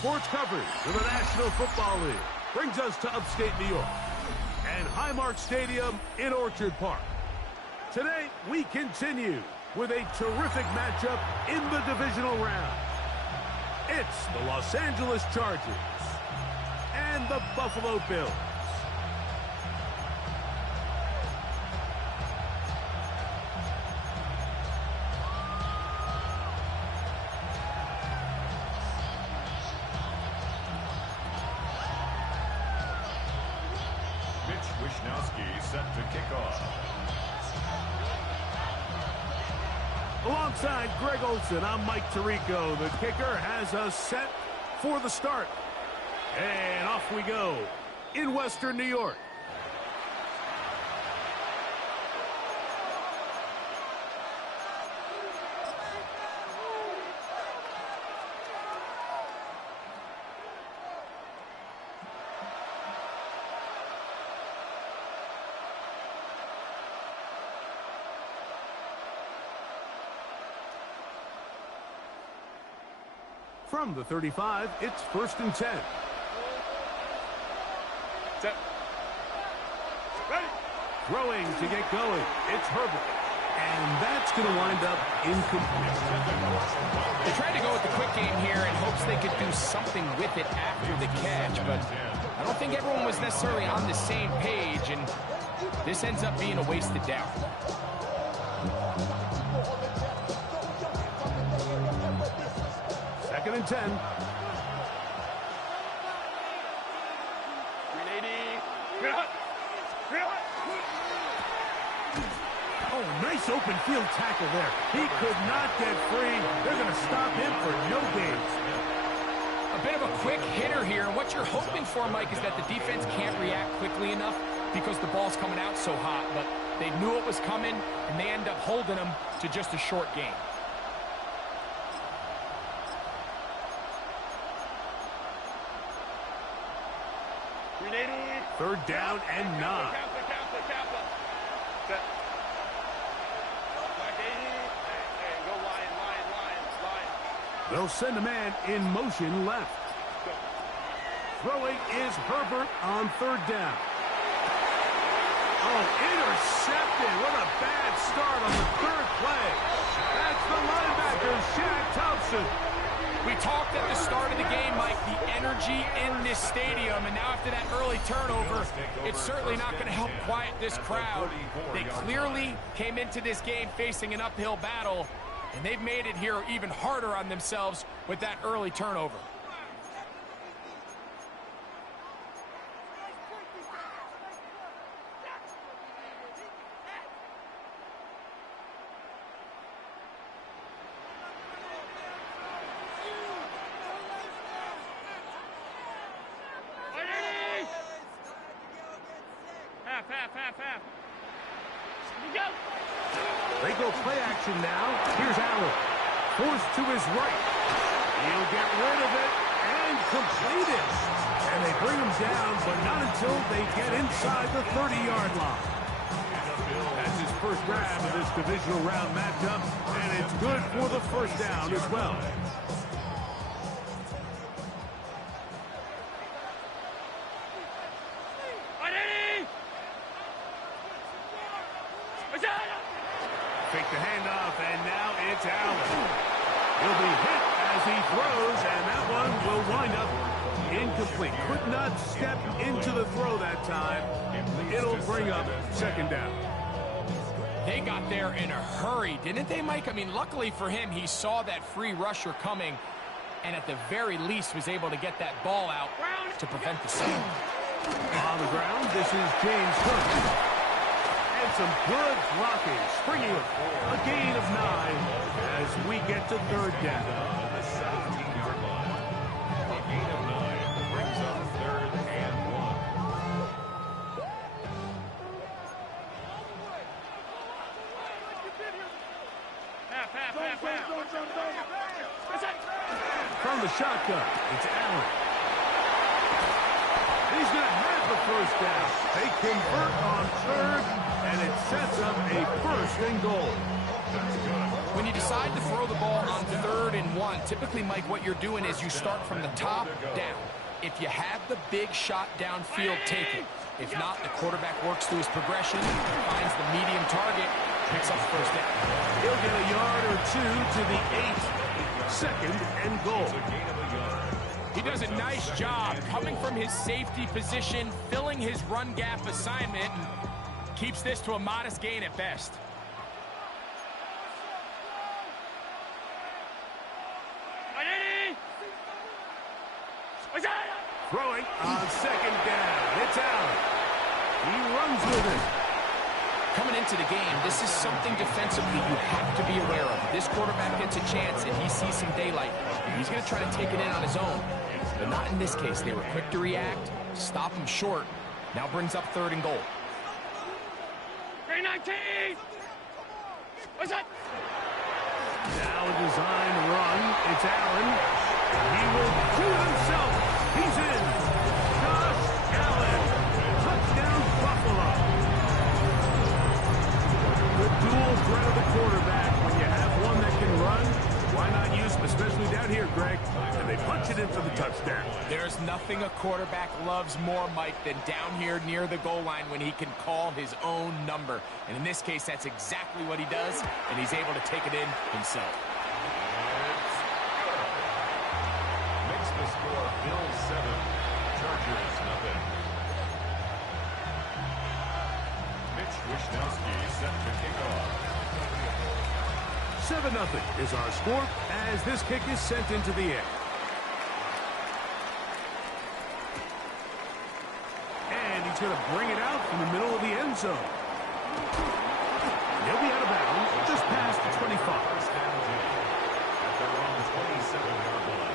sports coverage of the National Football League brings us to upstate New York and Highmark Stadium in Orchard Park. Today, we continue with a terrific matchup in the divisional round. It's the Los Angeles Chargers and the Buffalo Bills. Set to kick off. Alongside Greg Olson, I'm Mike Tirico. The kicker has us set for the start. And off we go in Western New York. From the 35, it's 1st and 10. Set. Ready. Throwing to get going. It's Herbert. And that's going to wind up incomplete. They tried to go with the quick game here in hopes they could do something with it after the catch, but I don't think everyone was necessarily on the same page, and this ends up being a wasted down. Second and 10. Oh, nice open field tackle there. He could not get free. They're going to stop him for no gains. A bit of a quick hitter here. What you're hoping for, Mike, is that the defense can't react quickly enough because the ball's coming out so hot. But they knew it was coming, and they end up holding him to just a short gain. Third down and 9. They'll send a man in motion left. Throwing is Herbert on 3rd down. Oh, intercepted. What a bad start on the 3rd play. That's the linebacker, Shaq Thompson. We talked at the start of the game, Mike, the energy in this stadium, and now after that early turnover, it's certainly not going to help quiet this crowd. They clearly came into this game facing an uphill battle, and they've made it here even harder on themselves with that early turnover. Half. They go play action now. Here's Allen. Forced to his right. He'll get rid of it and complete it. And they bring him down, but not until they get inside the 30-yard line. That's his first grab of this divisional round matchup, and it's good for the first down as well. Fake the handoff, and now it's Allen. He'll be hit as he throws, and that one will wind up incomplete. Could not step into the throw that time. It'll bring up 2nd down. They got there in a hurry, didn't they, Mike? I mean, luckily for him, he saw that free rusher coming, and at the very least was able to get that ball out to prevent the sack. On the ground, this is James Cook. And some good blocking, springing a gain of 9 as we get to 3rd down. The 17-yard line. A gain of 9 brings up 3rd and 1. From the shotgun, it's Allen. He's going to have the first down. They convert on 3rd, and it sets up a 1st and goal. When you decide to throw the ball on 3rd and 1, typically, Mike, what you're doing is you start from the top down. If you have the big shot downfield, take it. If not, the quarterback works through his progression, finds the medium target, picks up the first down. He'll get a yard or 2 to the 8. 2nd and goal. He does a nice job coming from his safety position, filling his run gap assignment, and keeps this to a modest gain at best. Throwing on 2nd down. It's out. He runs with it. Coming into the game, this is something defensively you have to be aware of. This quarterback gets a chance and he sees some daylight. He's going to try to take it in on his own. But not in this case. They were quick to react, stop him short. Now brings up 3rd and goal. 319! What's that? Now a design run. It's Allen. He will do it himself. He's in. Josh Allen. Touchdown, Buffalo. The dual threat of the quarterback. When you have one that can run, why not use him, especially down here, Greg? And they punch it in for the touchdown. There's nothing a quarterback loves more, Mike, than down here near the goal line when he can call his own number. And in this case, that's exactly what he does, and he's able to take it in himself. Makes the score Bills 7, Chargers nothing. Mitch Wishnowsky set to kick off. 7-0 is our score as this kick is sent into the air. And he's going to bring it out from the middle of the end zone. He'll be out of bounds just past the 25. First down, Jimmy. At their own 27-yard line.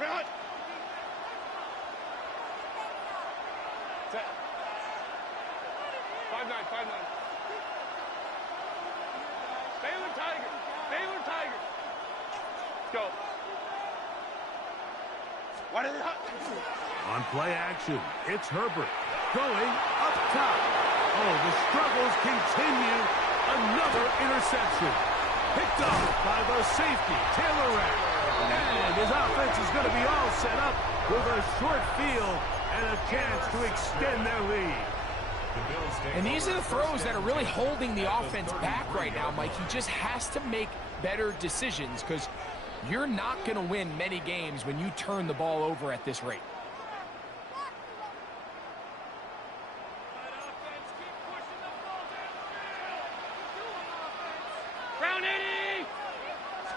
Run! Set. 5-9, 5-9. Baylor Tiger! Baylor Tiger! Let's go. What is it? On play action, it's Herbert going up top. Oh, the struggles continue. Another interception. Picked up by the safety, Taylor Rapp. And his offense is going to be all set up with a short field and a chance to extend their lead. And these are the throws that are really holding the offense back right now, Mike. He just has to make better decisions because you're not going to win many games when you turn the ball over at this rate. Round 80!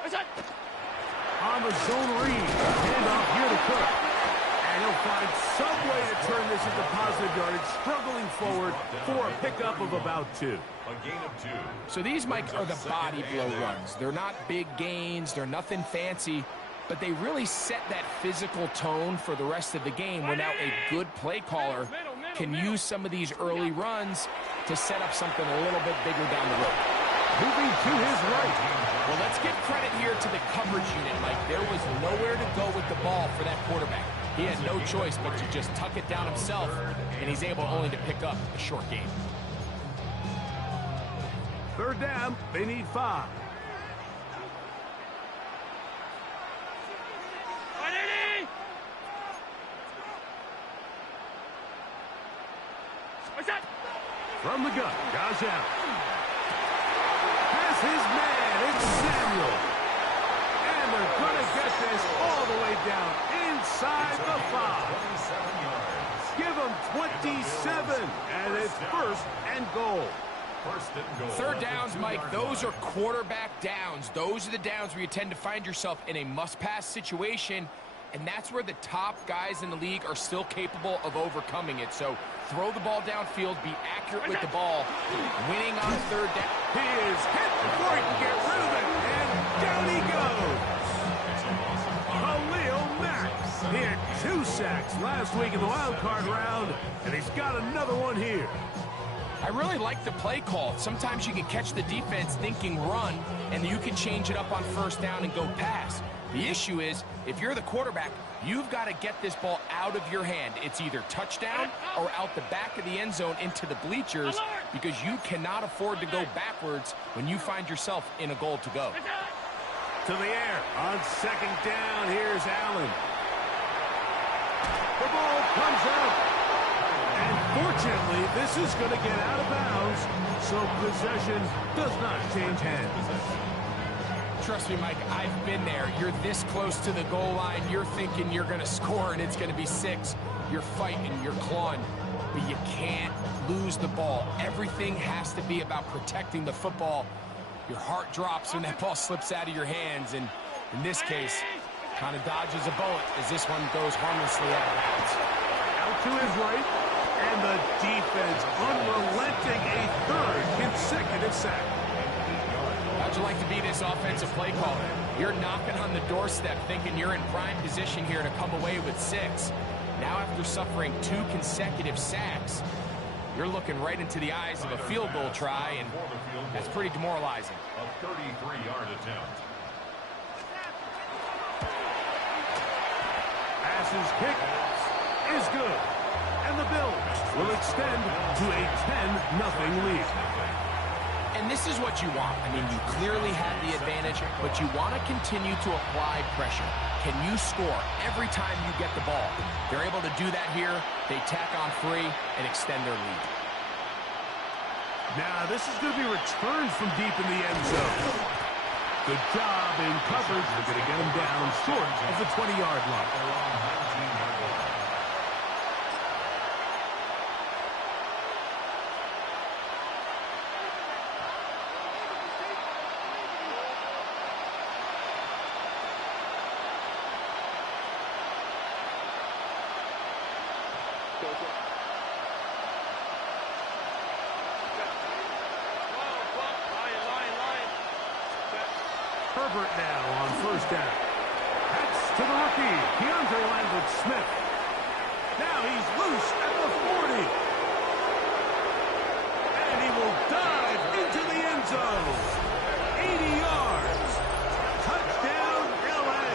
What's that? On the zone read, handoff here to Cook. And he'll find some way to turn this into positive yardage, struggling forward for a pickup of about 2. A gain of 2. So these, Mike, are the body blow runs. They're not big gains. They're nothing fancy. But they really set that physical tone for the rest of the game where now a good play caller can use some of these early runs to set up something a little bit bigger down the road. Moving to his right. Well, let's give credit here to the coverage unit, Mike. There was nowhere to go with the ball for that quarterback. He had no choice but to just tuck it down himself, and he's able only to pick up a short gain. 3rd down, they need 5. What's that? From the gun, Josh Allen. Has his man, it's Samuel. And they're going to get this all the way down inside the 5. 27 yards. Give them 27, and it's 1st and goal. 1st and goal. 3rd downs, Mike, those are quarterback downs. Those are the downs where you tend to find yourself in a must-pass situation, and that's where the top guys in the league are still capable of overcoming it. So throw the ball downfield, be accurate with the ball, winning on 3rd down. He is hit before he can get rid of it, and down he goes. Khalil Mack. He had 2 sacks last week in the wild card round, and he's got another one here. I really like the play call. Sometimes you can catch the defense thinking run, and you can change it up on first down and go pass. The issue is, if you're the quarterback, you've got to get this ball out of your hand. It's either touchdown or out the back of the end zone into the bleachers, because you cannot afford to go backwards when you find yourself in a goal to go. To the air on second down. Here's Allen. The ball comes out. And fortunately, this is going to get out of bounds, so possession does not change hands. Trust me, Mike, I've been there. You're this close to the goal line. You're thinking you're going to score, and it's going to be 6. You're fighting, you're clawing, but you can't lose the ball. Everything has to be about protecting the football. Your heart drops when that ball slips out of your hands, and in this case, kind of dodges a bullet as this one goes harmlessly out of bounds. Out to his right, and the defense unrelenting, a third consecutive sack. How'd you like to be this offensive play caller? You're knocking on the doorstep thinking you're in prime position here to come away with 6. Now after suffering 2 consecutive sacks, you're looking right into the eyes of a field goal try, and that's pretty demoralizing. A 33-yard attempt. Passes kick is good. And the Bills will extend to a 10-0 lead. And this is what you want. I mean, you clearly have the advantage, but you want to continue to apply pressure. Can you score every time you get the ball? They're able to do that here. They tack on 3 and extend their lead. Now, this is going to be returned from deep in the end zone. Good job in coverage. They're going to get him down short of the 20-yard line. Herbert now on first down. That's to the rookie, DeAndre Lambert-Smith. Now he's loose at the 40. And he will dive into the end zone. 80 yards. Touchdown, L.A.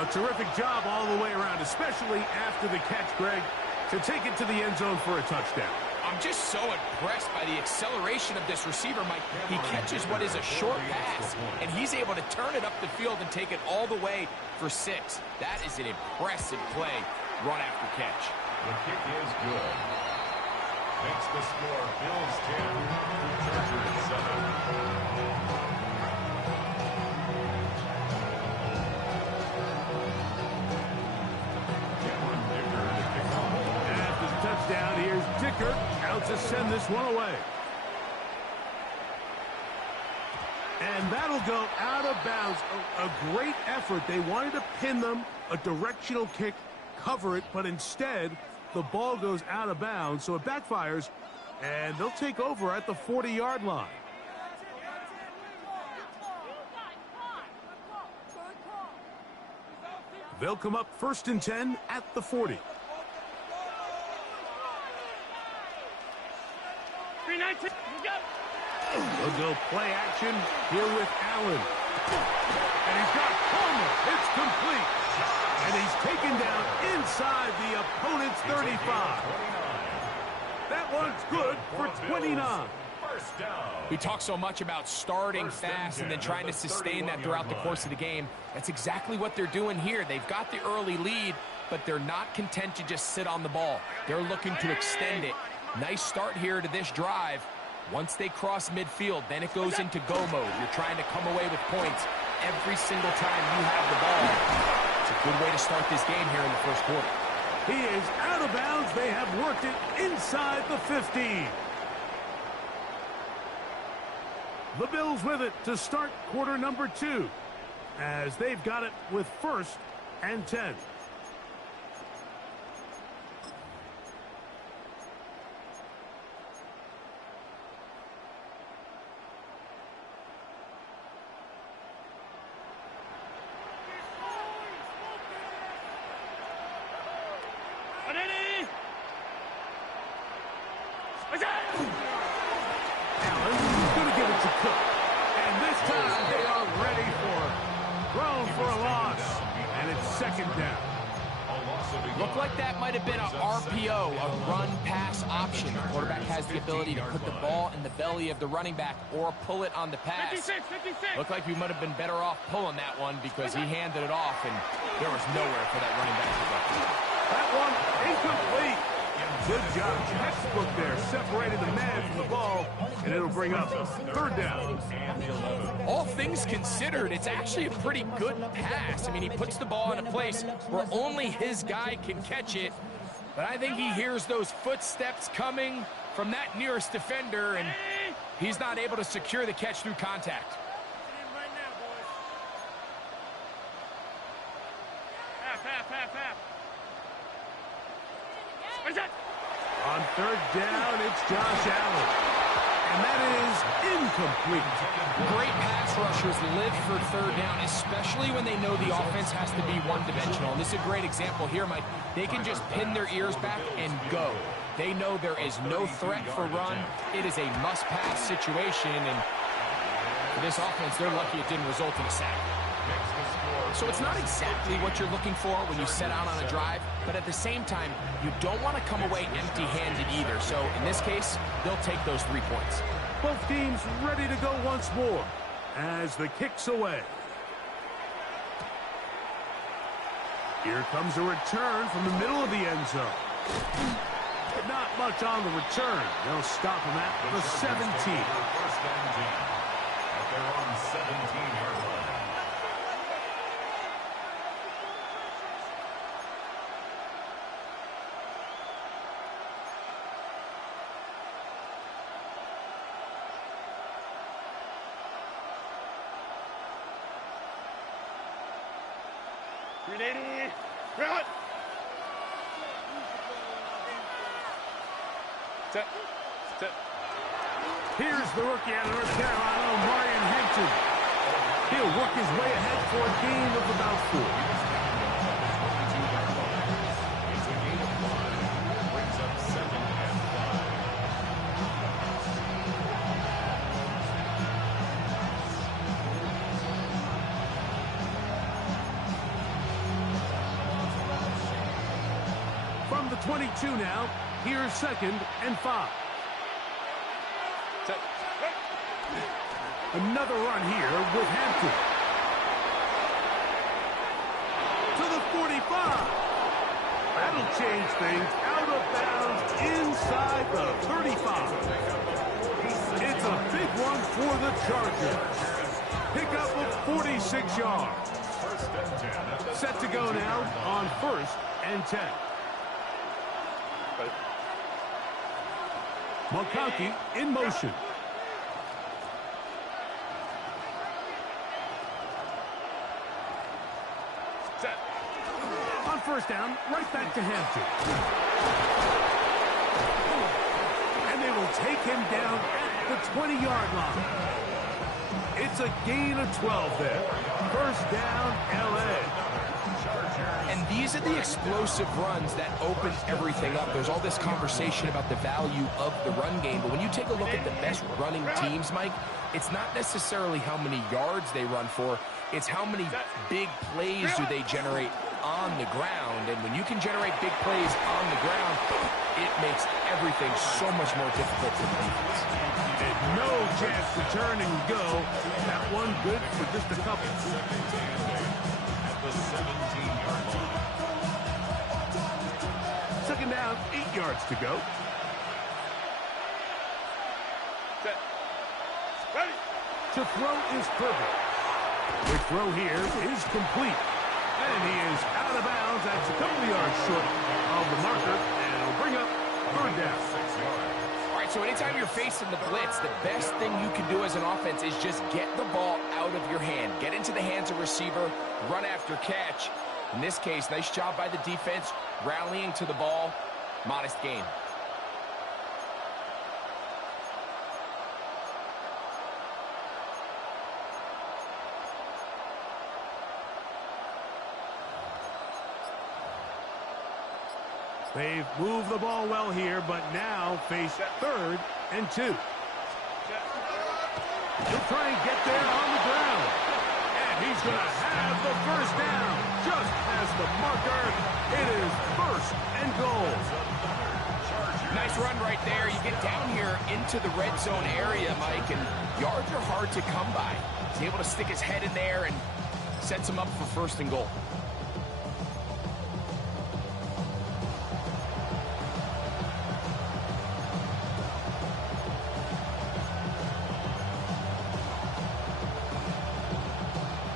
A terrific job all the way around, especially after the catch, Greg, to take it to the end zone for a touchdown. I'm just so impressed by the acceleration of this receiver, Mike. He catches what is a short pass, and he's able to turn it up the field and take it all the way for 6. That is an impressive play, run after catch. The kick is good. Makes the score Bills 10, Chargers 7. Touchdown. Here's Dicker out to send this one away. And that'll go out of bounds. A great effort. They wanted to pin them, a directional kick, cover it, but instead the ball goes out of bounds, so it backfires, and they'll take over at the 40-yard line. They'll come up 1st and 10 at the 40. 319. They'll go play action here with Allen. And he's got Palmer. It's complete. And he's taken down inside the opponent's 35. That one's good for 29. First down. We talk so much about starting fast and then trying to sustain that throughout the course of the game. That's exactly what they're doing here. They've got the early lead, but they're not content to just sit on the ball. They're looking to extend it. Nice start here to this drive. Once they cross midfield, then it goes into go mode. You're trying to come away with points every single time you have the ball. It's a good way to start this game here in the first quarter. He is out of bounds. They have worked it inside the 15. The Bills with it to start quarter number 2, as they've got it with 1st and 10. Thrown for a loss. And it's second down. Looked like that might have been a RPO, a run-pass option. The quarterback has the ability to put the ball in the belly of the running back or pull it on the pass. 56, 56. Looked like we might have been better off pulling that one because he handed it off, and there was nowhere for that running back to go. That one incomplete. Good job. Textbook there. Separated the man from the ball, and it'll bring up third down. All things considered, it's actually a pretty good pass. I mean, he puts the ball in a place where only his guy can catch it, but I think he hears those footsteps coming from that nearest defender, and he's not able to secure the catch through contact. Half. Where's that? On third down, it's Josh Allen. And that is incomplete. Great pass rushers live for third down, especially when they know the offense has to be one-dimensional. And this is a great example here, Mike. They can just pin their ears back and go. They know there is no threat for run. It is a must-pass situation, and for this offense, they're lucky it didn't result in a sack. So it's not exactly what you're looking for when you set out on a drive, but at the same time, you don't want to come away empty-handed either. So in this case, they'll take those 3 points. Both teams ready to go once more as the kick's away. Here comes a return from the middle of the end zone. Not much on the return. They'll stop him at the 17. First down team at their own 17-yard line. Grenade. Run. Set. Here's the rookie out of North Carolina, Marion Hampton. He'll work his way ahead for a gain of about 4. It's a gain of 5. Brings up 2nd and 5. From the 22 now, here's 2nd and 5. Set. Another run here with Hampton. To the 45. That'll change things. Out of bounds inside the 35. It's a big one for the Chargers. Pickup of 46 yards. Set to go now on 1st and 10. McConkey in motion. Set. On 1st down, right back to Hampton. And they will take him down at the 20-yard line. It's a gain of 12 there. 1st down, L.A. And these are the explosive runs that open everything up. There's all this conversation about the value of the run game, but when you take a look at the best running teams, Mike, it's not necessarily how many yards they run for, it's how many big plays do they generate on the ground. And when you can generate big plays on the ground, it makes everything so much more difficult for the defense. And no chance to turn and go. That one good for just a couple. At the 17-yard line. 2nd down, 8 yards to go. Set. Ready. To throw is perfect. The throw here is complete. And he is out of bounds. That's a couple of yards short of the marker. And it'll bring up 3rd down. 6 yards. All right, so anytime you're facing the blitz, the best thing you can do as an offense is just get the ball out of your hand. Get into the hands of receiver, run after catch. In this case, nice job by the defense, rallying to the ball, modest gain. They've moved the ball well here, but now face 3rd and 2. He'll try and get there on the ground. And he's going to have the first down. Just past the marker. It is first and goal. Nice run right there. You get down here into the red zone area, Mike, and yards are hard to come by. He's able to stick his head in there and sets him up for first and goal.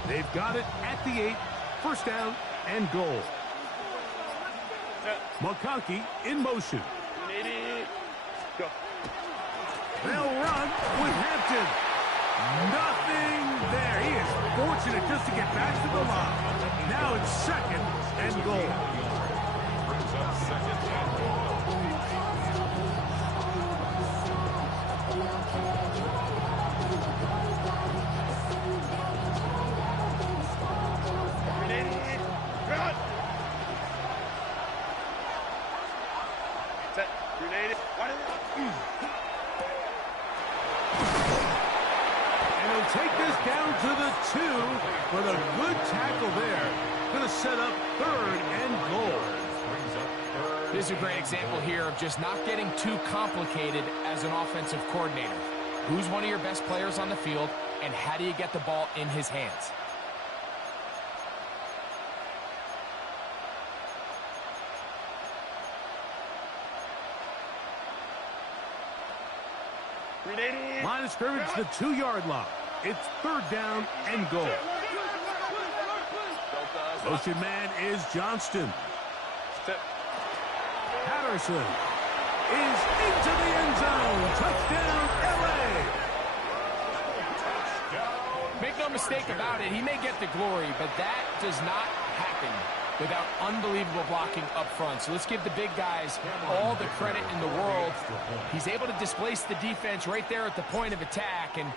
They've got it at the 8. First down and goal. McConkey in motion. Go. They'll run with Hampton. Nothing there. He is fortunate just to get back to the line. Now it's second and goal. Brings up second and goal. Run. Set. Grenade. And he'll take this down to the 2 with a good tackle there. Going to set up third and goal. This is a great example here of just not getting too complicated as an offensive coordinator. Who's one of your best players on the field, and how do you get the ball in his hands? Line of scrimmage, the 2-yard line. It's third down and goal. Motion man is Johnston. Patterson is into the end zone. Touchdown, L.A. Make no mistake about it, he may get the glory, but that does not happen without unbelievable blocking up front. So let's give the big guys all the credit in the world. He's able to displace the defense right there at the point of attack, and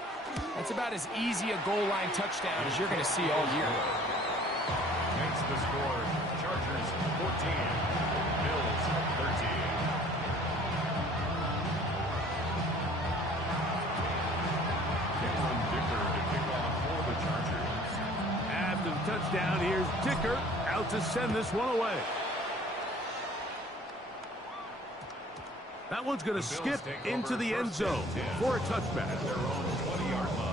that's about as easy a goal line touchdown as you're going to see all year. Makes the score. Chargers 14, Bills 13. Dicker to kick off for the Chargers. After the touchdown, here's Dicker out to send this one away. That one's going to skip into the end zone for a touchback. At their own 20-yard line.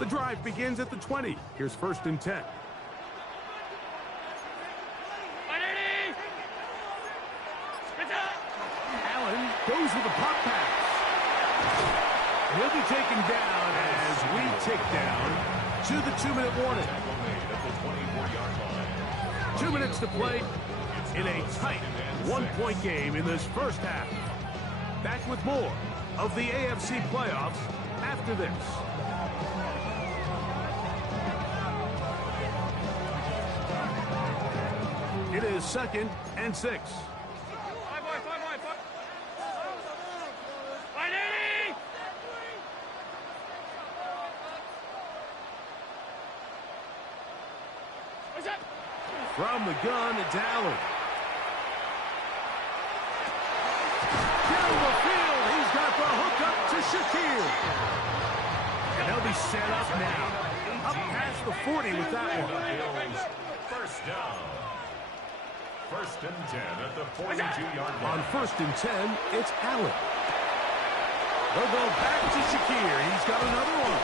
The drive begins at the 20. Here's first and 10. Allen goes with a pop pass. He'll be taken down as we tick down to the 2-minute warning. 2 minutes to play in a tight one-point game in this first half. Back with more of the AFC playoffs after this. It is second and 6. From the gun, it's Allen. Down the field, he's got the hook up to Shakir. And they'll be set up now. Up past the 40 with that one. First down. First and 10 at the 42-yard line. On first and 10, it's Allen. They'll go back to Shakir. He's got another one.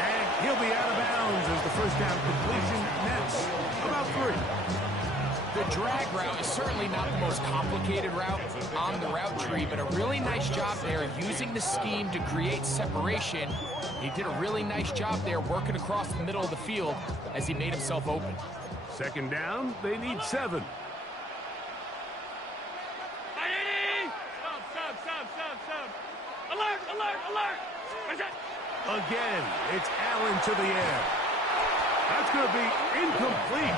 And he'll be out of bounds as the first down completion nets about 3. The drag route is certainly not the most complicated route on the route tree, but a really nice job there using the scheme to create separation. He did a really nice job there working across the middle of the field as he made himself open. Second down, they need 7. Alert! Again, it's Allen to the air. That's going to be incomplete.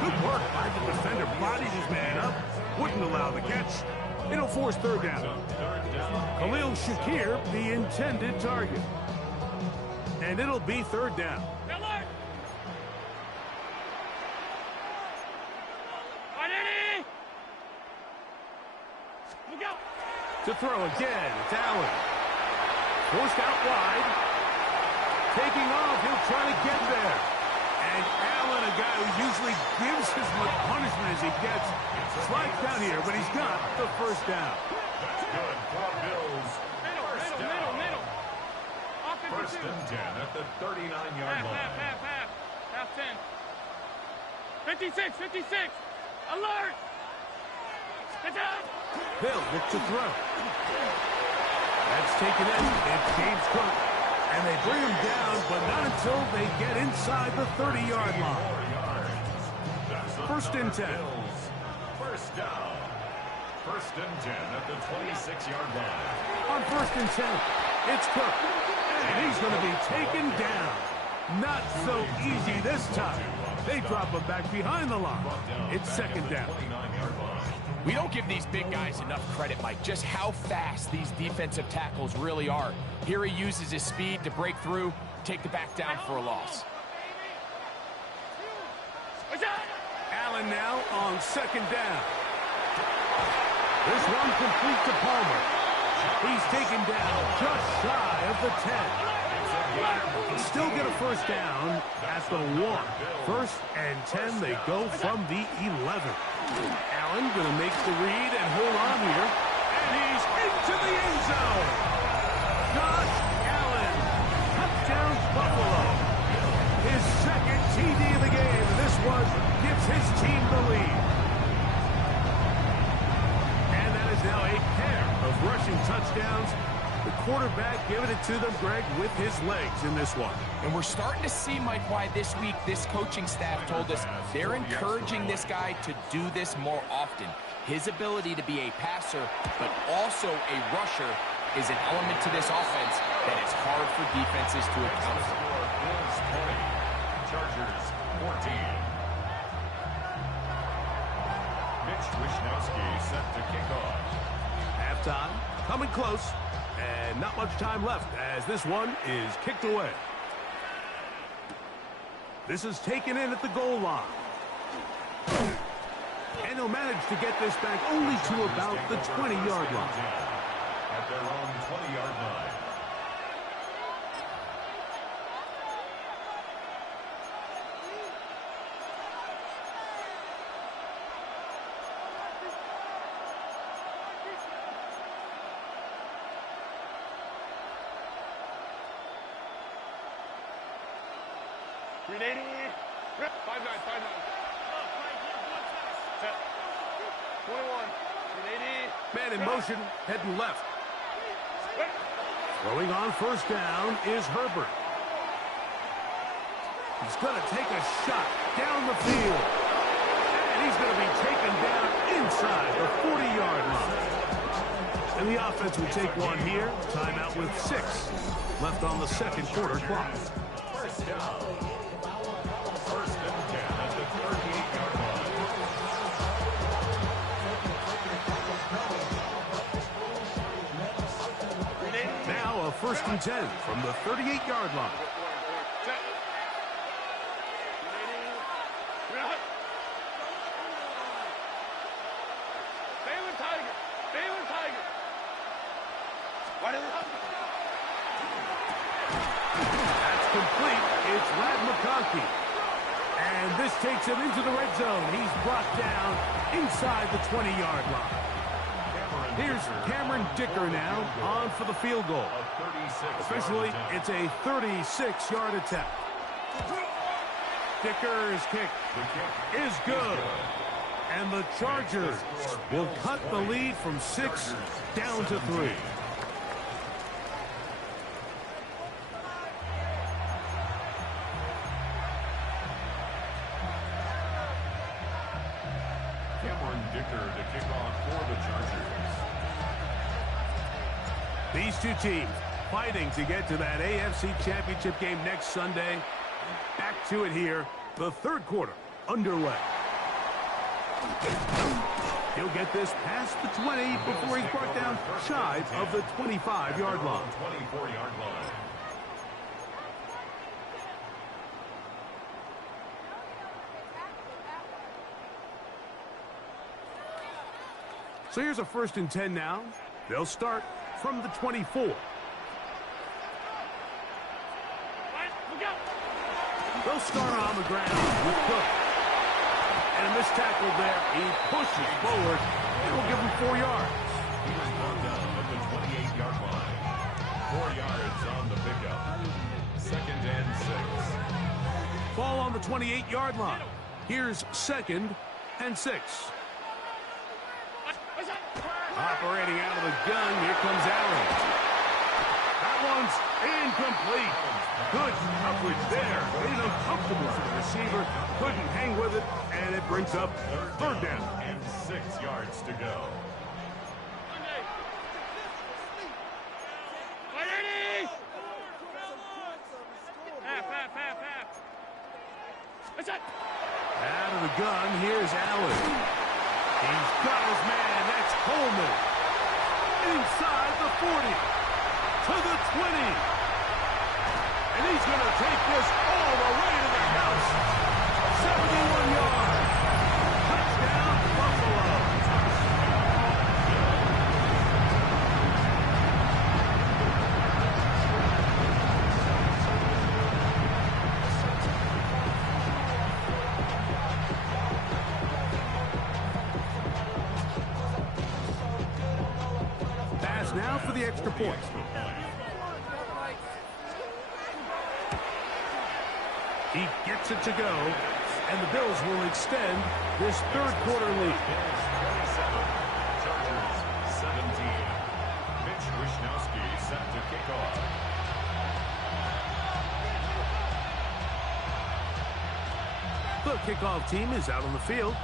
Good work by the defender. Bodied his man up. Wouldn't allow the catch. It'll force third down. Khalil Shakir, the intended target. And it'll be third down. To throw again, it's Allen. Forced out wide. Taking off, he'll try to get there. And Allen, a guy who usually gives as much punishment as he gets, slides down here, but he's got the first down. That's good for Bills. Middle. First and 10 at the 39-yard line. Half 10. 56. Alert! Get down! Bill looks to throw. That's taken in. It's James Cook. And they bring him down, but not until they get inside the 30-yard line. First and 10. First down. First and 10 at the 26-yard line. On first and 10, it's Cook. And he's going to be taken down. Not so easy this time. They drop him back behind the line. It's second down. We don't give these big guys enough credit, Mike, just how fast these defensive tackles really are. Here he uses his speed to break through, take the back down for a loss. Allen now on second down. This one complete to Palmer. He's taken down just shy of the 10. Still get a first down at the 1. First and 10, they go from the 11. Allen going to make the read and hold on here. And he's into the end zone. Josh Allen, touchdown Buffalo. His second TD of the game. This one gives his team the lead. And that is now a pair of rushing touchdowns. The quarterback giving it to them, Greg, with his legs in this one. And we're starting to see, Mike, why this week this coaching staff told us they're encouraging this guy to do this more often. His ability to be a passer, but also a rusher, is an element to this offense that is hard for defenses to account for. Bills 20, Chargers 14. Mitch Wishnowsky set to kick off. Halftime, coming close. And not much time left as this one is kicked away. This is taken in at the goal line. And he'll manage to get this back only to about the 20-yard line. At their own 20-yard line. Grenade. 5-9. 21. Grenade. Man in motion, heading left. Throwing on first down is Herbert. He's going to take a shot down the field. And he's going to be taken down inside the 40-yard line. And the offense will take one here. Timeout with 6 left on the second quarter clock. First down. First and 10 at the 38-yard line. Now a first and 10 from the 38-yard line. That's complete. It's Lad McConkey. And this takes him into the red zone. He's brought down inside the 20-yard line. Here's Cameron Dicker now on for the field goal. Officially, it's a 36-yard attempt. Dicker's kick is good. And the Chargers will cut the lead from 6 down to 3. Cameron Dicker to kick off for the Chargers. These two teams fighting to get to that AFC Championship game next Sunday. Back to it here. The third quarter underway. He'll get this past the 20 before he's brought down shy of the 25-yard line. 24-yard line. So here's a 1st and 10 now. They'll start from the 24. They'll start on the ground with Cook. And a missed tackle there. He pushes forward and will give him 4 yards. He was brought down at the 28-yard line. 4 yards on the pickup. 2nd and 6. Ball on the 28-yard line. Here's 2nd and 6. Operating out of the gun, here comes Allen. That one's incomplete. Good coverage there. Made it uncomfortable for the receiver. Couldn't hang with it, and it brings up 3rd down. And 6 yards to go. Out of the gun, here's Allen. He's got his man. That's Coleman. Inside the 40. To the 20. And he's going to take this all the way to the house. 71 yards. Touchdown, Buffalo. Pass now for the extra point. He gets it to go, and the Bills will extend this 3rd quarter lead. Chargers 17. Mitch Wishnowsky set to kick off. The kickoff team is out on the field,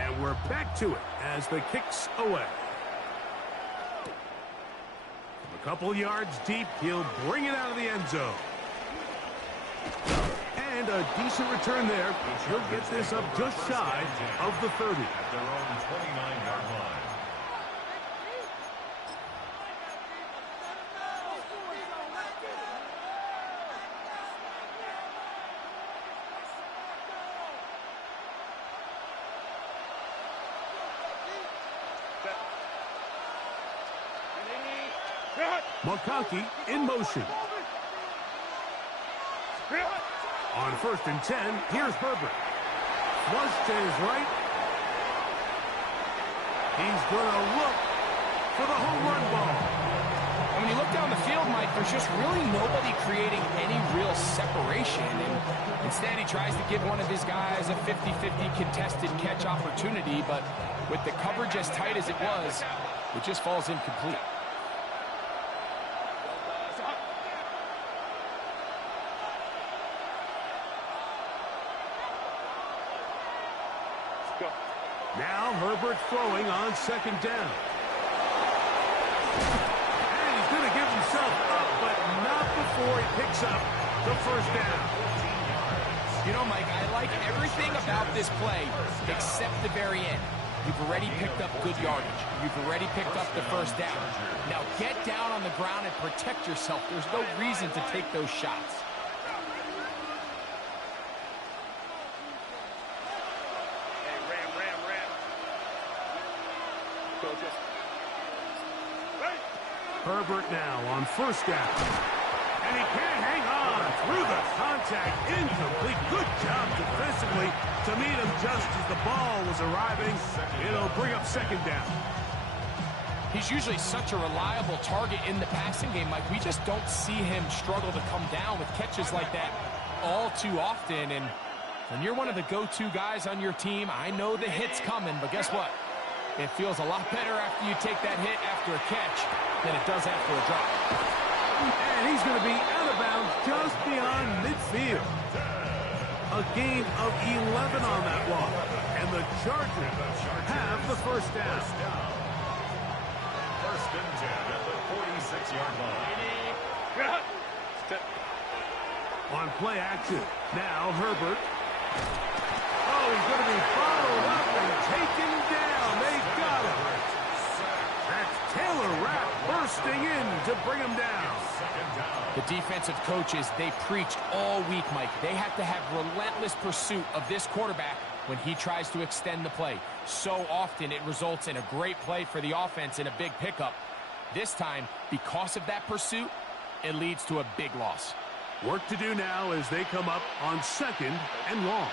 and we're back to it as the kick's away. From a couple yards deep, he'll bring it out of the end zone. And a decent return there. He'll get this up just shy of the 30. At their own 29-yard line. McConkey in motion. On 1st and 10, here's Herbert. Flush to his right. He's going to look for the home run ball. And when you look down the field, Mike, there's just really nobody creating any real separation. And instead, he tries to give one of his guys a 50-50 contested catch opportunity. But with the coverage as tight as it was, it just falls incomplete. Now Herbert throwing on 2nd down. And he's going to give himself up, but not before he picks up the 1st down. You know, Mike, I like everything about this play except the very end. You've already picked up good yardage. You've already picked up the 1st down. Now get down on the ground and protect yourself. There's no reason to take those shots. Herbert now on 1st down. And he can't hang on through the contact. Incomplete. Good job defensively to meet him just as the ball was arriving. It'll bring up 2nd down. He's usually such a reliable target in the passing game, Mike. We just don't see him struggle to come down with catches like that all too often. And when you're one of the go-to guys on your team, I know the hit's coming, but guess what? It feels a lot better after you take that hit after a catch than it does after a drop. And he's going to be out of bounds just beyond midfield. A gain of 11 on that one. And the Chargers have the 1st down. 1st and 10 at the 46-yard line. On play action, Now Herbert. Oh, he's going to be followed up and taken down. They got him. That's Taylor Rapp bursting in to bring him down. The defensive coaches, they preached all week, Mike. They have to have relentless pursuit of this quarterback when he tries to extend the play. So often it results in a great play for the offense and a big pickup. This time, because of that pursuit, it leads to a big loss. Work to do now as they come up on 2nd and long.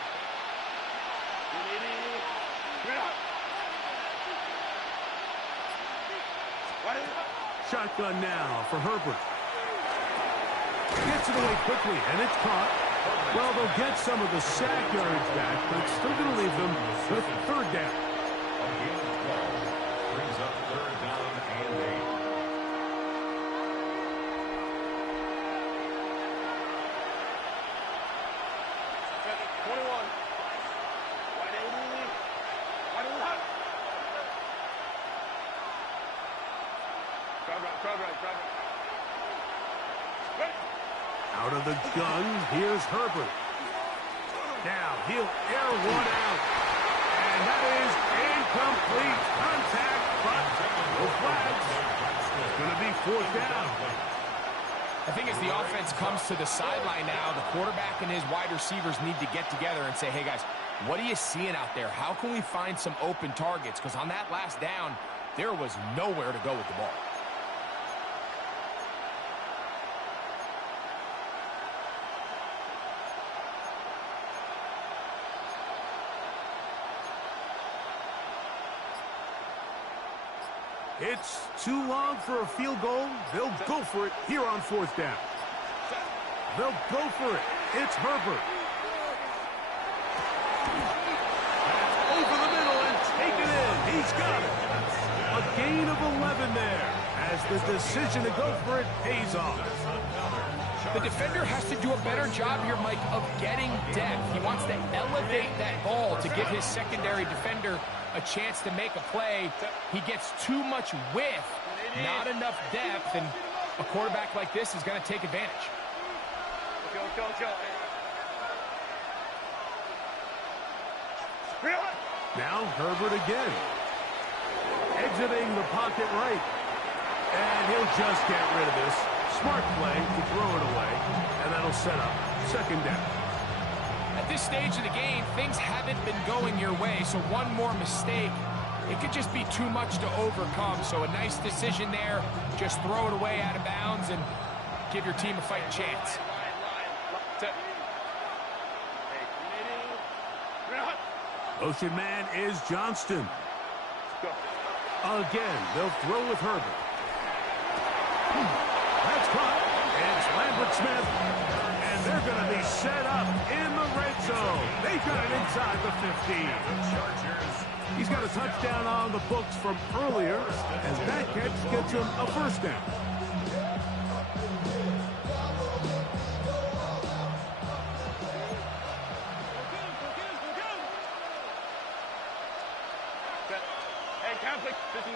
Shotgun now for Herbert. Gets it away quickly, and it's caught. Well, they'll get some of the sack yards back, but it's still going to leave them with 3rd down. Brings up 3rd down and 8. Out of the gun, here's Herbert. Now he'll air one out. And that is incomplete. Contact, but no flags. It's going to be 4th down. I think as the offense comes to the sideline now, the quarterback and his wide receivers need to get together and say, hey, guys, what are you seeing out there? How can we find some open targets? Because on that last down, there was nowhere to go with the ball. It's too long for a field goal. They'll go for it here on 4th down. They'll go for it. It's Herbert. That's over the middle and taken in. He's got it. A gain of 11 there as the decision to go for it pays off. The defender has to do a better job here, Mike, of getting depth. He wants to elevate that ball to give his secondary defender a chance to make a play. He gets too much width, not enough depth, and a quarterback like this is going to take advantage. Now Herbert again. Exiting the pocket right. And he'll just get rid of this. Smart play to throw it away, and that'll set up 2nd down. At this stage of the game, things haven't been going your way, so one more mistake, it could just be too much to overcome. So a nice decision there. Just throw it away out of bounds and give your team a fighting chance. Motion man is Johnston. Again, they'll throw with Herbert. That's caught. It's Lambert Smith. And they're going to be set up in the red zone. They got it inside the 15. He's got a touchdown on the books from earlier, and that catch gets him a 1st down. Hey, Catholic, 59.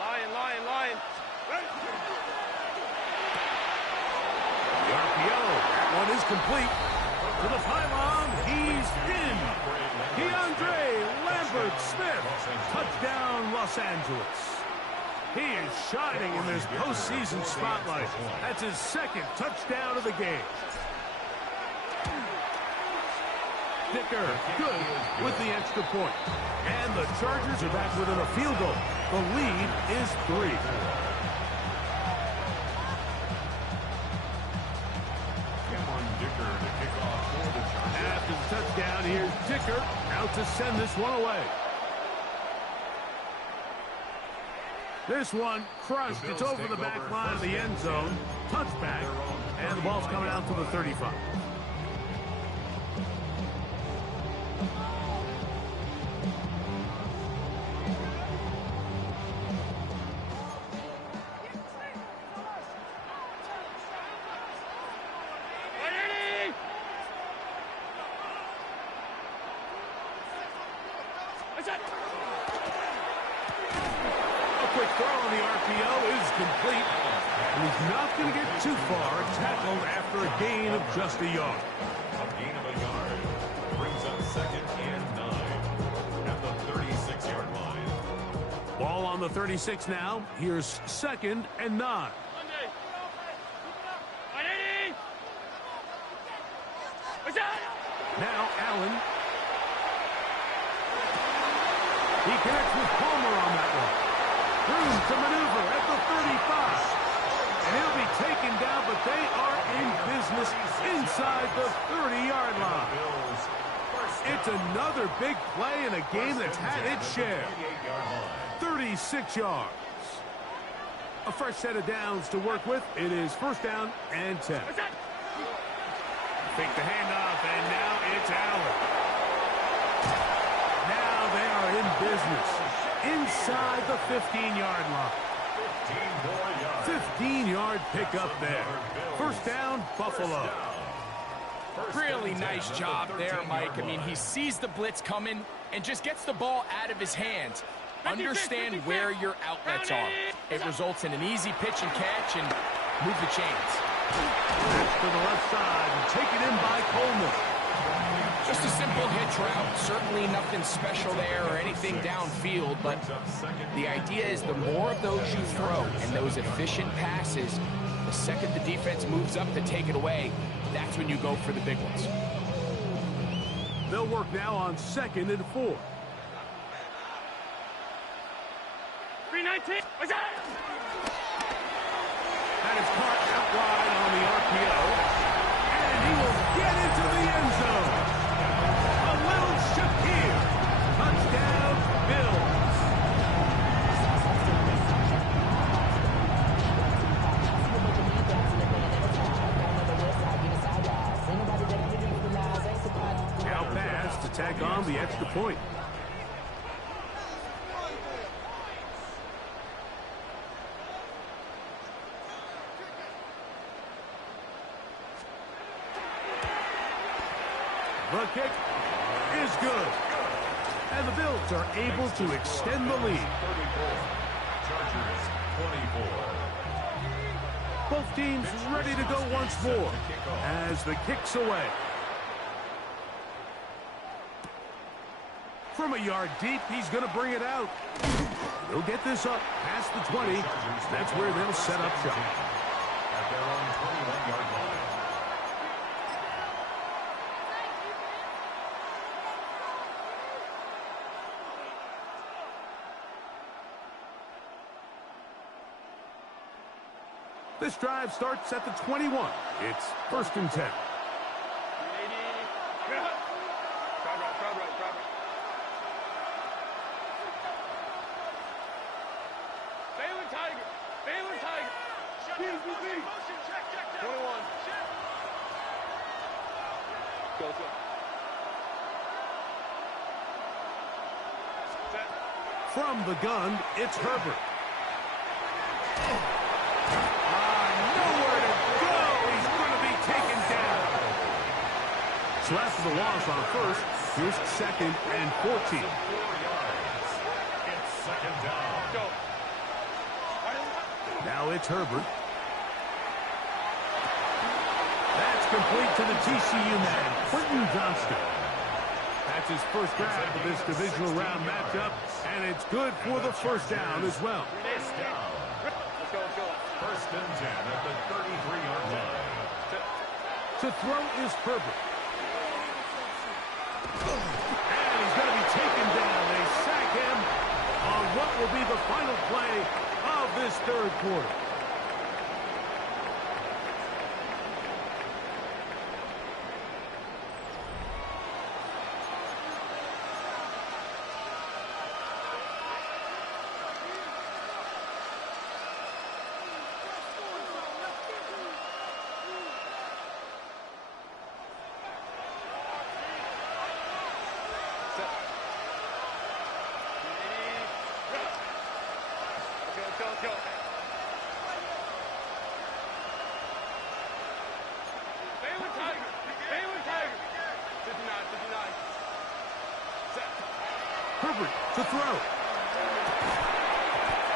Lion. The RPO, that one is complete. To the pylon, he's in. DeAndre Lambert-Smith, touchdown Los Angeles. He is shining in this postseason spotlight. That's his 2nd touchdown of the game. Dicker, good with the extra point. And the Chargers are back within a field goal. The lead is 3. After the touchdown, here's Dicker out to send this one away. This one crushed. It's over the back line of the end zone. Touchback, and the ball's coming out to the 35. A quick throw on the RPO is complete. And he's not going to get too far, tackled after a gain of just a yard. A gain of a yard brings up 2nd and 9 at the 36-yard line. Ball on the 36 now. Here's 2nd and 9. Now Allen. He connects with Palmer on that one. Room to maneuver at the 35. And he'll be taken down, but they are in business inside the 30-yard line. It's another big play in a game that's had its share. 36 yards. A fresh set of downs to work with. It is 1st down and 10. Fake the handoff, and now it's Allen. Now they are in business inside the 15-yard line. 15-yard pickup there. 1st down, Buffalo. Really nice job there, Mike. I mean, he sees the blitz coming and just gets the ball out of his hands. Understand where your outlets are. It results in an easy pitch and catch and move the chains. Back to the left side and taken in by Coleman. Just a simple hitch route. Certainly nothing special there or anything downfield, but the idea is the more of those you throw and those efficient passes, the second the defense moves up to take it away, that's when you go for the big ones. They'll work now on 2nd and 4. 319. What's that? That is caught out wide on the RPO. And he will get into the end zone. A little Shakir. Touchdown, Bills. Now pass to tack on the extra point. The kick is good. And the Bills are able to extend the lead. 34. Chargers 24. Both teams ready to go once more as the kick's away. From a yard deep, he's going to bring it out. He'll get this up past the 20. That's where they'll set up shop. At their own 21-yard line. This drive starts at the 21. It's 1st and 10. Drive right. Baylor Tiger. 21. Go. Set. From the gun, it's Herbert. So after the loss on 1st, here's 2nd and 14. 4 yards. It's 2nd down. Go. Now it's Herbert. That's complete to the TCU man, Quentin Johnston. That's his first grab of this divisional round matchup, and it's good for the 1st down as well. First down. Let's go. 1st and 10 at the 33-yard line. To throw is Herbert. And he's going to be taken down. They sack him on what will be the final play of this 3rd quarter. Go. Baylor Tiger. 59. Set. Herbert to throw.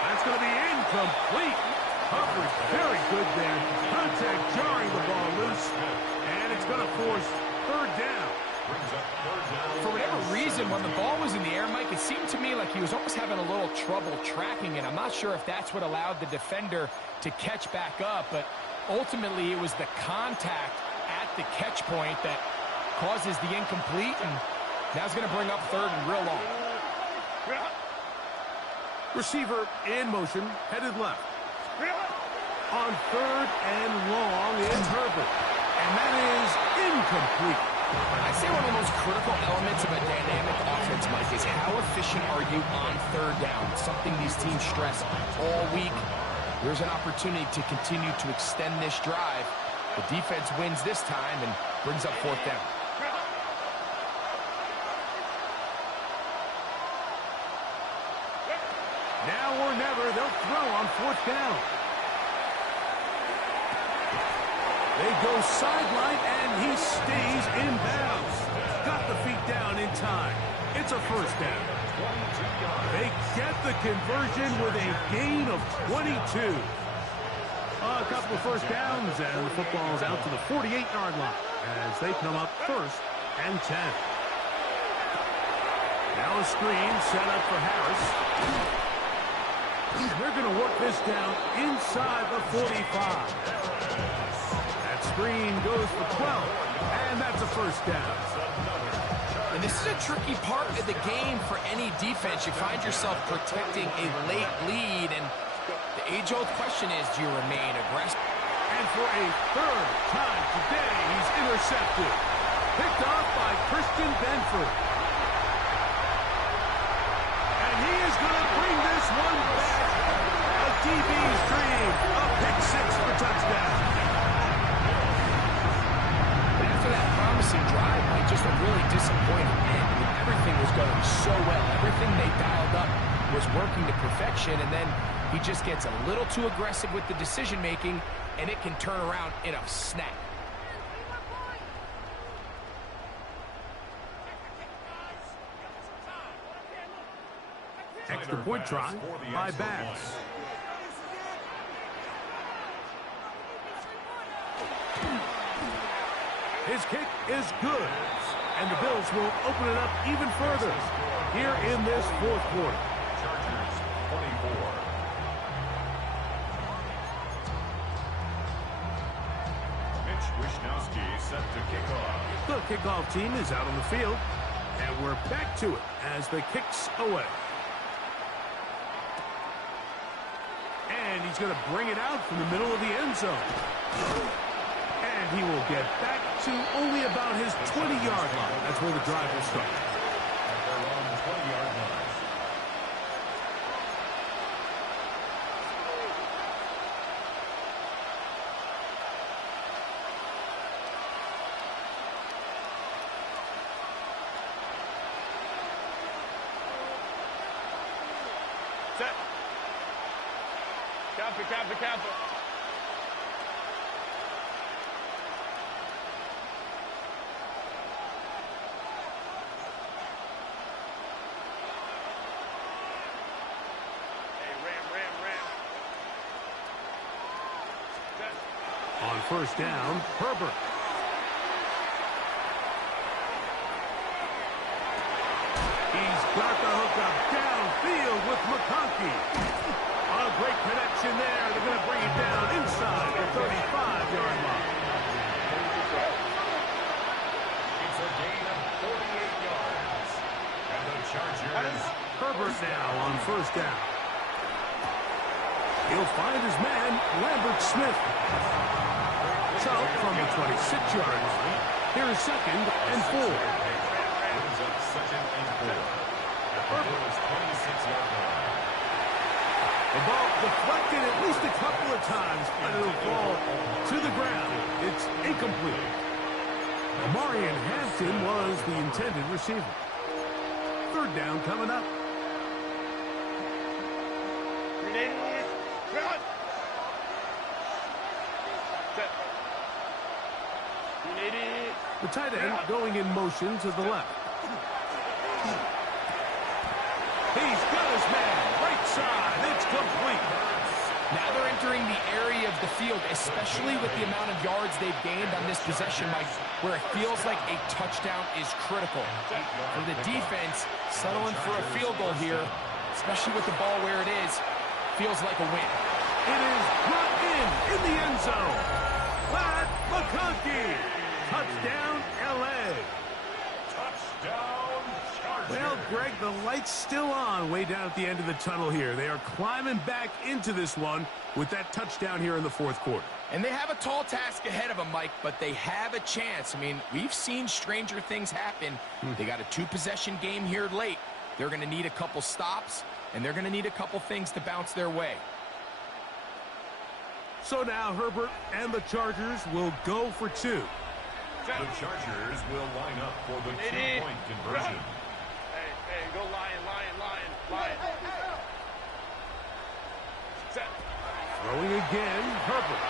That's going to be incomplete. Coverage very good there. Contact jarring the ball loose. And it's going to force third down. For whatever reason, when the ball was in the air, Mike, it seemed to me like he was almost having a little trouble tracking it. I'm not sure if that's what allowed the defender to catch back up, but ultimately it was the contact at the catch point that causes the incomplete, and now it's going to bring up third and real long. Receiver in motion, headed left. On third and long is Herbert. And that is incomplete. I say one of the most critical elements of a dynamic offense, Mike, is how efficient are you on third down? It's something these teams stress all week. There's an opportunity to continue to extend this drive. The defense wins this time and brings up fourth down. Now or never, they'll throw on fourth down. They go sideline, and he stays in bounds. Got the feet down in time. It's a first down. They get the conversion with a gain of 22. A couple of first downs, and the football's out to the 48-yard line as they come up first and 10. Now a screen set up for Harris. They're going to work this down inside the 45. Screen goes for 12, and that's a first down. And this is a tricky part of the game for any defense. You find yourself protecting a late lead, and the age-old question is, do you remain aggressive? And for a third time today, he's intercepted. Picked off by Christian Benford. And he is going to bring this one back. A DB's dream. A pick six for touchdown. That promising drive, Mike, just a really disappointing end. I mean, everything was going so well. Everything they dialed up was working to perfection, and then he just gets a little too aggressive with the decision-making, and it can turn around in a snap. Extra point try by Bass. His kick is good, and the Bills will open it up even further here in this fourth quarter. Chargers 24. Mitch Wishnowsky set to kick off. The kickoff team is out on the field, and we're back to it as the kick's away. And he's going to bring it out from the middle of the end zone. And he will get back to only about his 20-yard line. That's where the drive will start. Around the 20-yard line. Set. Counter. On first down, Herbert. He's got the hookup downfield with McConkey. A great connection there. They're going to bring it down inside the 35-yard line. It's a gain of 48 yards. And the Chargers. Herbert now on first down. He'll find his man, Lambert Smith. So, from the 26-yard line, here is second and 4. Brings up second and 4. At the Bills' 26-yard line. The ball deflected at least a couple of times, but it'll fall to the ground. It's incomplete. Amarian Hampton was the intended receiver. Third down coming up. The tight end going in motion to the left. He's got his man. Right side. It's complete. Now they're entering the area of the field, especially with the amount of yards they've gained on this possession, Mike, where it feels like a touchdown is critical. For the defense, settling for a field goal here, especially with the ball where it is, feels like a win. It is brought in the end zone. Pat McConkey. Touchdown, L.A. Touchdown, Chargers. Well, Greg, the light's still on way down at the end of the tunnel here. They are climbing back into this one with that touchdown here in the fourth quarter. And they have a tall task ahead of them, Mike, but they have a chance. I mean, we've seen stranger things happen. They got a two-possession game here late. They're going to need a couple stops, and they're going to need a couple things to bounce their way. So now Herbert and the Chargers will go for two. The Chargers will line up for the two-point conversion. Hey, go Lion. Set. Throwing again, Herbert.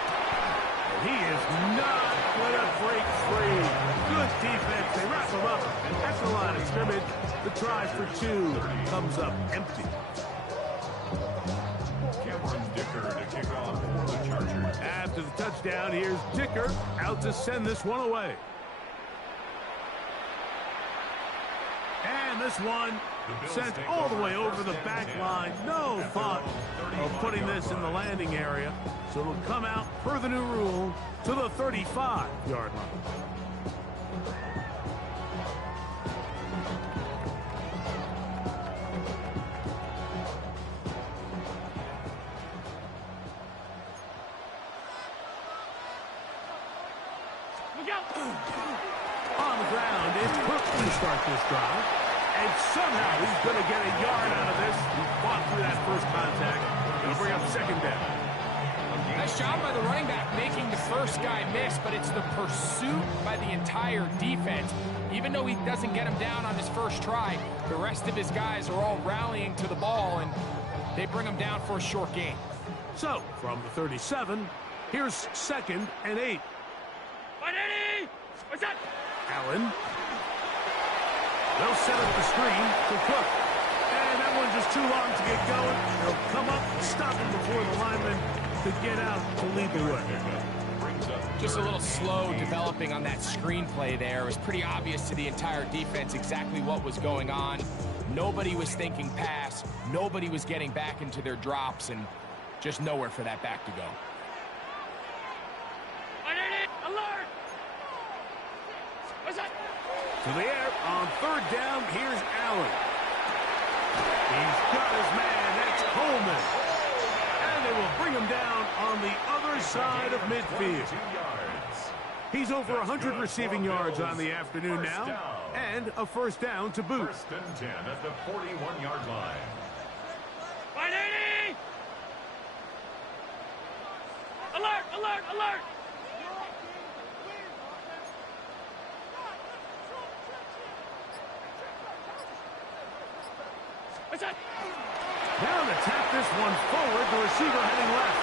And he is not going to break free. Good defense. They wrap him up at the line of scrimmage. The try for two comes up empty. Cameron Dicker to kick off for the Chargers. After the touchdown, here's Dicker out to send this one away. And this one sent all the way over the back line. No thought of putting this in the landing area. So it'll come out, per the new rule, to the 35-yard line. On the ground, it's Cook to start this drive. And somehow he's going to get a yard out of this. He fought through that first contact. He'll bring up second down. Nice job by the running back making the first guy miss, but it's the pursuit by the entire defense. Even though he doesn't get him down on his first try, the rest of his guys are all rallying to the ball, and they bring him down for a short gain. So, from the 37, here's 2nd and 8. What's that? Allen. They'll set up the screen to Cook. And that one's just too long to get going. They'll come up and stop him before the lineman could get out to lead the way. Just a little slow developing on that screenplay there. It was pretty obvious to the entire defense exactly what was going on. Nobody was thinking pass. Nobody was getting back into their drops, and just nowhere for that back to go. Alert! What's that? To the air on 3rd down. Here's Allen. He's got his man. That's Coleman. And they will bring him down on the other side of midfield. He's over 100 receiving yards on the afternoon now. And a first down to boot. 1st and 10 at the 41-yard line. 180! Alert! Alert! Alert! What's that? Now to tap this one forward, the receiver heading left.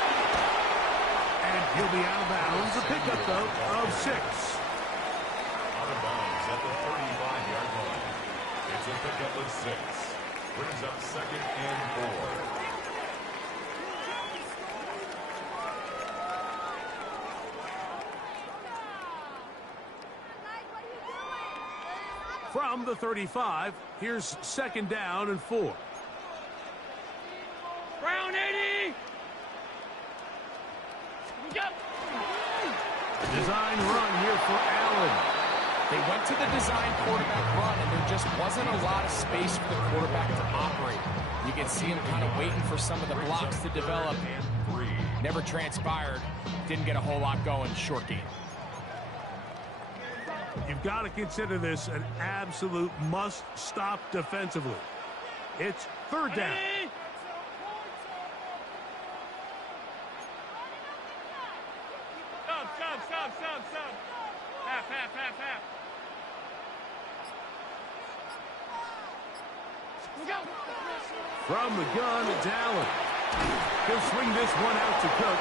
And he'll be out of bounds. A pickup, though, of 6. Out of bounds at the 35-yard line. It's a pickup of 6. Brings up 2nd and 4. From the 35, here's 2nd down and 4. Brown 80! Go! A design run here for Allen. They went to the design quarterback run, and there just wasn't a lot of space for the quarterback to operate. You can see him kind of waiting for some of the blocks to develop. Never transpired. Didn't get a whole lot going. Short game. You've got to consider this an absolute must-stop defensively. It's 3rd down. Stop. Half. From the gun, it's Allen. He'll swing this one out to Cook,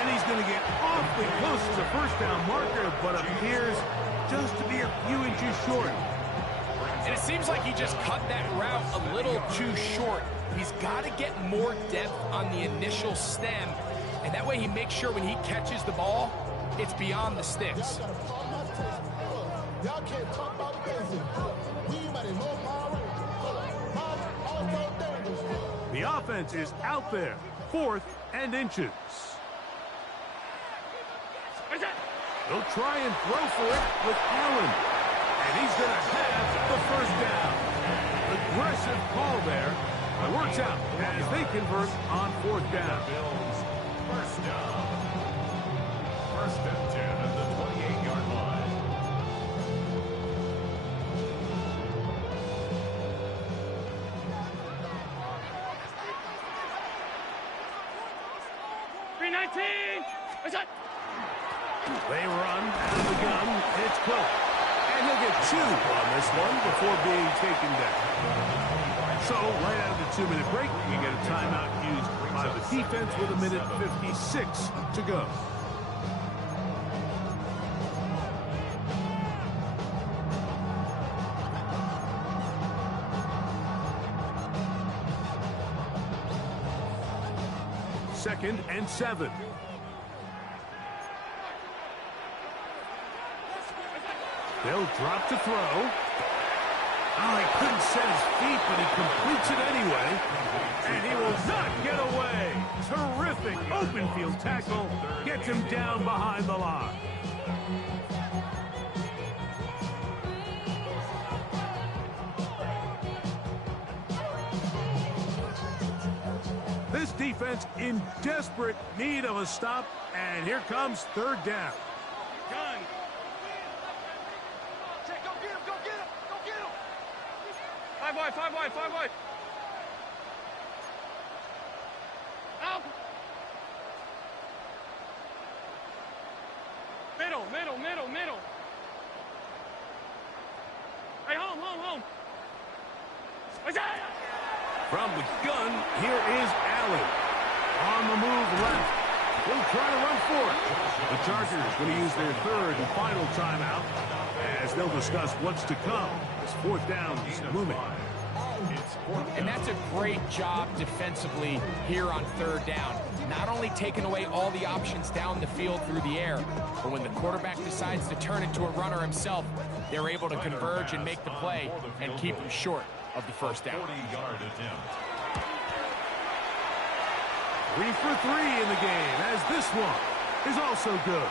and he's going to get awfully close to the first down marker, but appears just to be a few inches short. And it seems like he just cut that route a little too short. He's got to get more depth on the initial stem And that way he makes sure when he catches the ball, it's beyond the sticks. Y'all can't talk about basic. We might as well power. Also dangerous. The offense is out there. 4th and inches. They'll try and throw for it with Allen. And he's going to have the first down. Aggressive call there. It works out as they convert on 4th down. Bills, first down. 1st and 10 at the 28-yard line. They run out of the gun. It's Cook. And he'll get 2 on this one before being taken down. So, right out of the 2-minute break, you get a timeout used by the defense with 1:56 to go. Second and 7. They'll drop to throw. Oh, he couldn't set his feet, but he completes it anyway. And he will not get away. Terrific open field tackle. Gets him down behind the line. This defense in desperate need of a stop. And here comes 3rd down. Gun. Go get him, go get him, go get him. 5 wide, 5 wide, 5 wide. Out. Middle, middle, middle, middle. Hey, home. What's that? From the gun, here is Allen. On the move left. He'll try to run for it. The Chargers going to use their 3rd and final timeout as they'll discuss what's to come. This 4th down is looming. And that's a great job defensively here on 3rd down. Not only taking away all the options down the field through the air, but when the quarterback decides to turn into a runner himself, they're able to converge and make the play and keep him short of the 1st down. 40-yard attempt. 3 for 3 in the game, as this one is also good.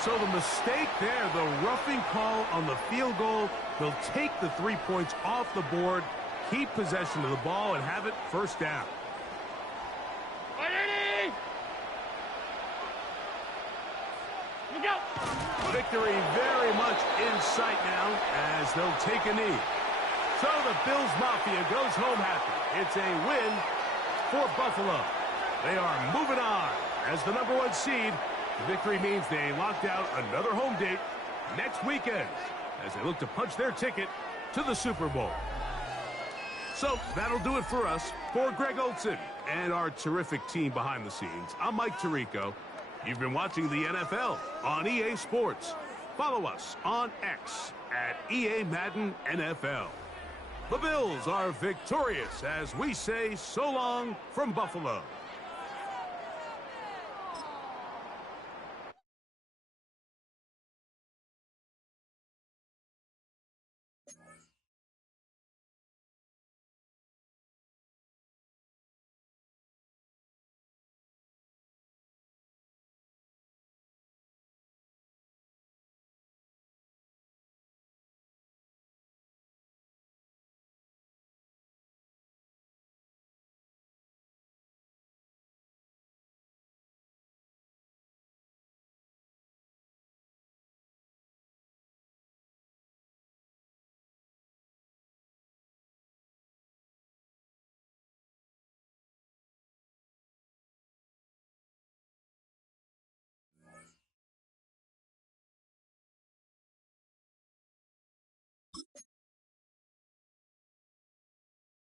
So the mistake there, the roughing call on the field goal, they'll take the 3 points off the board, keep possession of the ball, and have it 1st down. 180. Look out. Victory very much in sight now as they'll take a knee. So the Bills Mafia goes home happy. It's a win for Buffalo. They are moving on as the #1 seed. The victory means they locked out another home date next weekend as they look to punch their ticket to the Super Bowl. So that'll do it for us. For Greg Olson and our terrific team behind the scenes, I'm Mike Tirico. You've been watching the NFL on EA Sports. Follow us on X at EA Madden NFL. The Bills are victorious as we say so long from Buffalo.